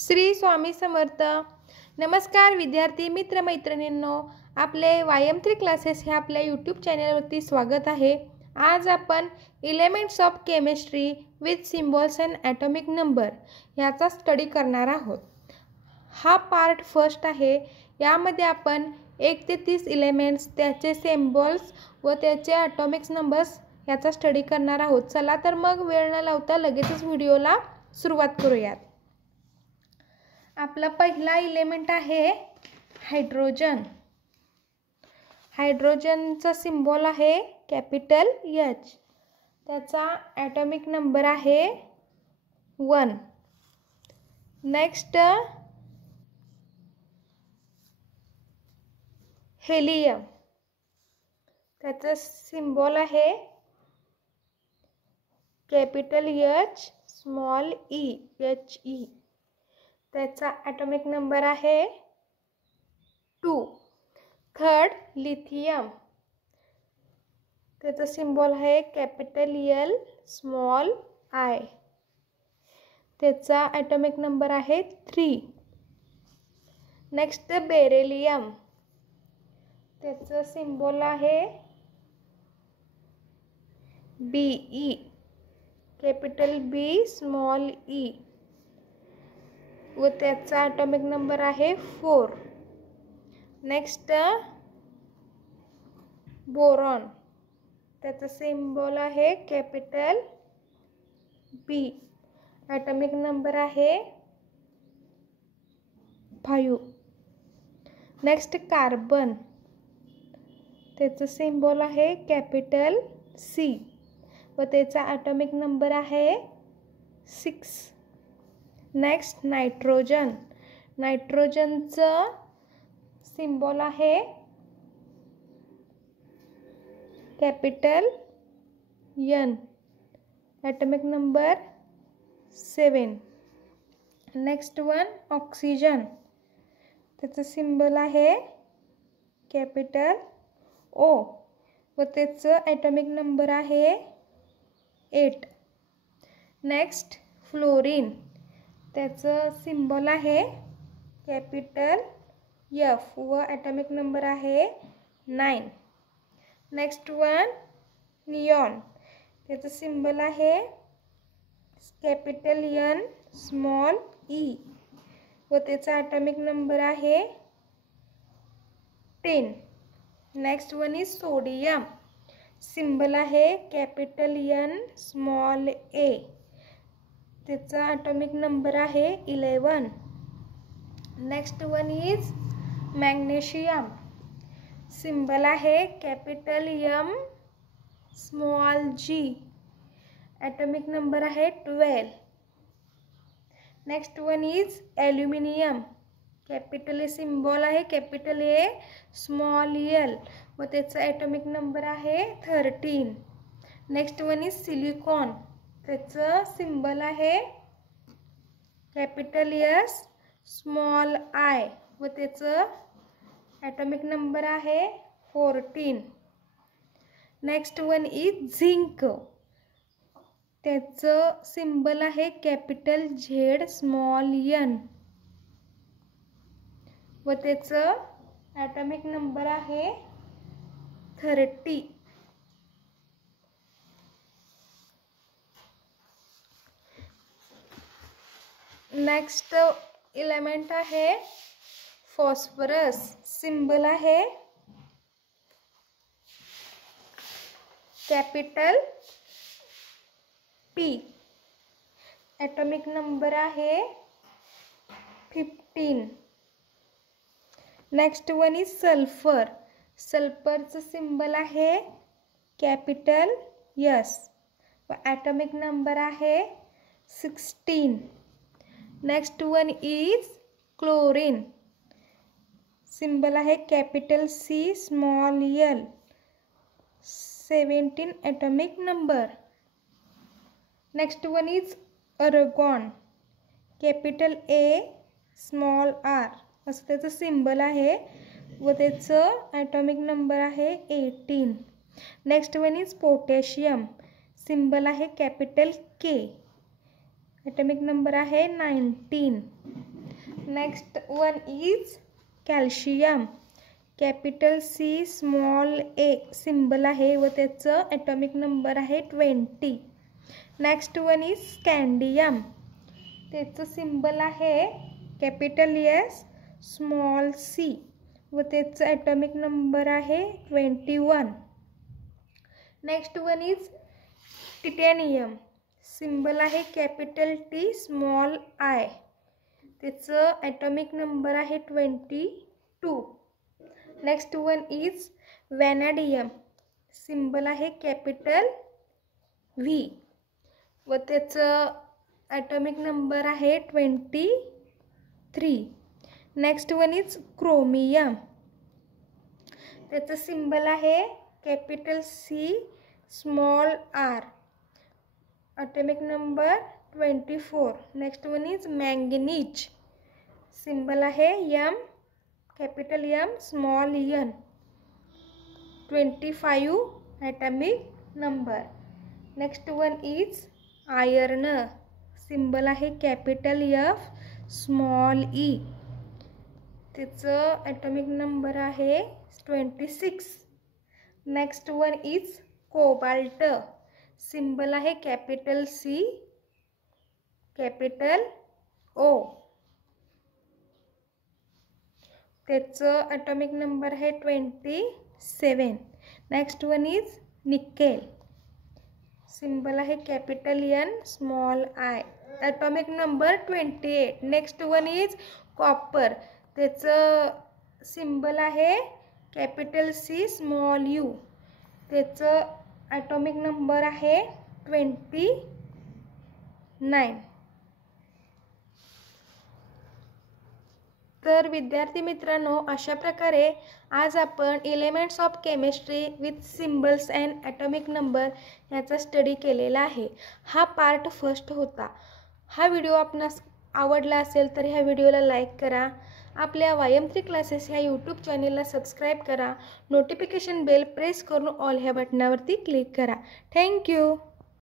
श्री स्वामी समर्थ. नमस्कार विद्यार्थी मित्र मैत्रिणींनो, आपले व्यायाम 3 क्लासेस हे आपल्या यूट्यूब चॅनलवरती स्वागत आहे. आज आपण elements of chemistry with symbols and atomic number याचा स्टडी करणार आहोत. हा पार्ट फर्स्ट आहे. यामध्ये आपण 1 ते 30 एलिमेंट्स, त्याचे सिम्बॉल्स व त्याचे ॲटॉमिक नंबर्स याचा स्टडी करणार आहोत. चला तर मग वेळ न लावता लगेचच व्हिडिओला सुरुवात करूयात. आपला पहिला एलिमेंट आहे हायड्रोजन. हायड्रोजनचा सिम्बॉल आहे कॅपिटल एच. त्याचा ॲटॉमिक नंबर आहे 1. Next helium. त्याचा सिम्बॉल आहे capital H small E H E. त्याचा ॲटॉमिक नंबर आहे 2. Third lithium. त्याचा सिम्बॉल आहे कॅपिटल एल स्मॉल आय. त्याचा ॲटॉमिक नंबर आहे 3. Next beryllium. त्याचा सिम्बॉल आहे बी ई कॅपिटल बी स्मॉल ई व त्याचा ॲटॉमिक नंबर आहे 4. Next boron. त्याचा सिम्बॉल आहे कॅपिटल बी. ॲटॉमिक नंबर आहे 5. Next carbon. त्याचा सिम्बॉल आहे कॅपिटल सी व त्याचा ॲटॉमिक नंबर आहे 6. Next nitrogen. नायट्रोजनचं सिम्बॉल आहे capital N. Atomic number 7. Next one oxygen. त्याचं सिम्बॉल आहे कॅपिटल ओ व त्याचं ॲटॉमिक नंबर आहे 8. Next fluorine. त्याचं सिम्बॉल आहे कॅपिटल एफ व ॲटॉमिक नंबर आहे 9. Next one neon. त्याचं सिम्बॉल आहे कॅपिटल एन स्मॉल ई व त्याचा ॲटॉमिक नंबर आहे 10. Next one is sodium. Symbol आहे कॅपिटल एन स्मॉल ए. त्याचा ॲटॉमिक नंबर आहे 11. Next one is magnesium. Symbol आहे कॅपिटल एम स्मॉल जी. ॲटॉमिक नंबर आहे 12. Next one is aluminium. Capital symbol आहे capital A small L व त्याचा atomic number आहे 13. Next one is silicon. त्याचं symbol आहे कॅपिटल एस स्मॉल आय व त्याचं ॲटॉमिक नंबर आहे 14. Next one is zinc. त्याचं सिम्बॉल आहे कॅपिटल झेड स्मॉल एन व त्याचं ॲटॉमिक नंबर आहे 30. नेक्स्ट एलिमेंट आहे फॉस्फरस. सिम्बॉल आहे कॅपिटल पी. ॲटॉमिक नंबर आहे 15. Next one is sulphur. सल्फरचं सिम्बॉल आहे कॅपिटल एस व ॲटॉमिक नंबर आहे 16. Next one is chlorine. Symbol आहे capital C small L 17 atomic number. Next one is argon. Capital A small R असं त्याचं symbol आहे व त्याचं ॲटॉमिक नंबर आहे 18. Next one is potassium. Symbol आहे कॅपिटल के. ॲटॉमिक नंबर आहे 19. Next one is calcium, capital C small a symbol आहे व त्याचं ॲटॉमिक नंबर आहे 20. नेक्स्ट वन इज स्कँडियम, त्याचं सिम्बल आहे कॅपिटल S स्मॉल c व त्याचं ॲटॉमिक नंबर आहे 21. Next one is titanium, symbol आहे कॅपिटल T स्मॉल I, त्याचं ॲटॉमिक नंबर आहे 22. Next one is vanadium, symbol आहे कॅपिटल V व त्याचं ॲटॉमिक नंबर आहे 23. नेक्स्ट वन इज क्रोमियम, त्याचं सिम्बल आहे capital C small r, atomic number 24. Next one is manganese, symbol आहे M capital M small n, 25 atomic number. Next one is iron, symbol आहे capital F small e, त्याचं atomic number आहे 26. Next one is cobalt, symbol आहे capital C capital O, त्याचं atomic number आहे 27. Next one is nickel, symbol आहे capital N small I, atomic number 28. Next one is copper, त्याचं symbol आहे capital C small u, त्याचं atomic number आहे 29. तर विद्यार्थी मित्रांनो, अशा प्रकारे आज आपण elements of chemistry with symbols and atomic number याचा स्टडी केलेला आहे. हा पार्ट फर्स्ट होता. हा व्हिडिओ आपणास आवडला असेल तर ह्या व्हिडिओला लाईक करा. आपल्या YM3 क्लासेस ह्या यूट्यूब चॅनेलला सबस्क्राईब करा. नोटिफिकेशन बेल प्रेस करून ऑल ह्या बटनावरती क्लिक करा. थँक्यू.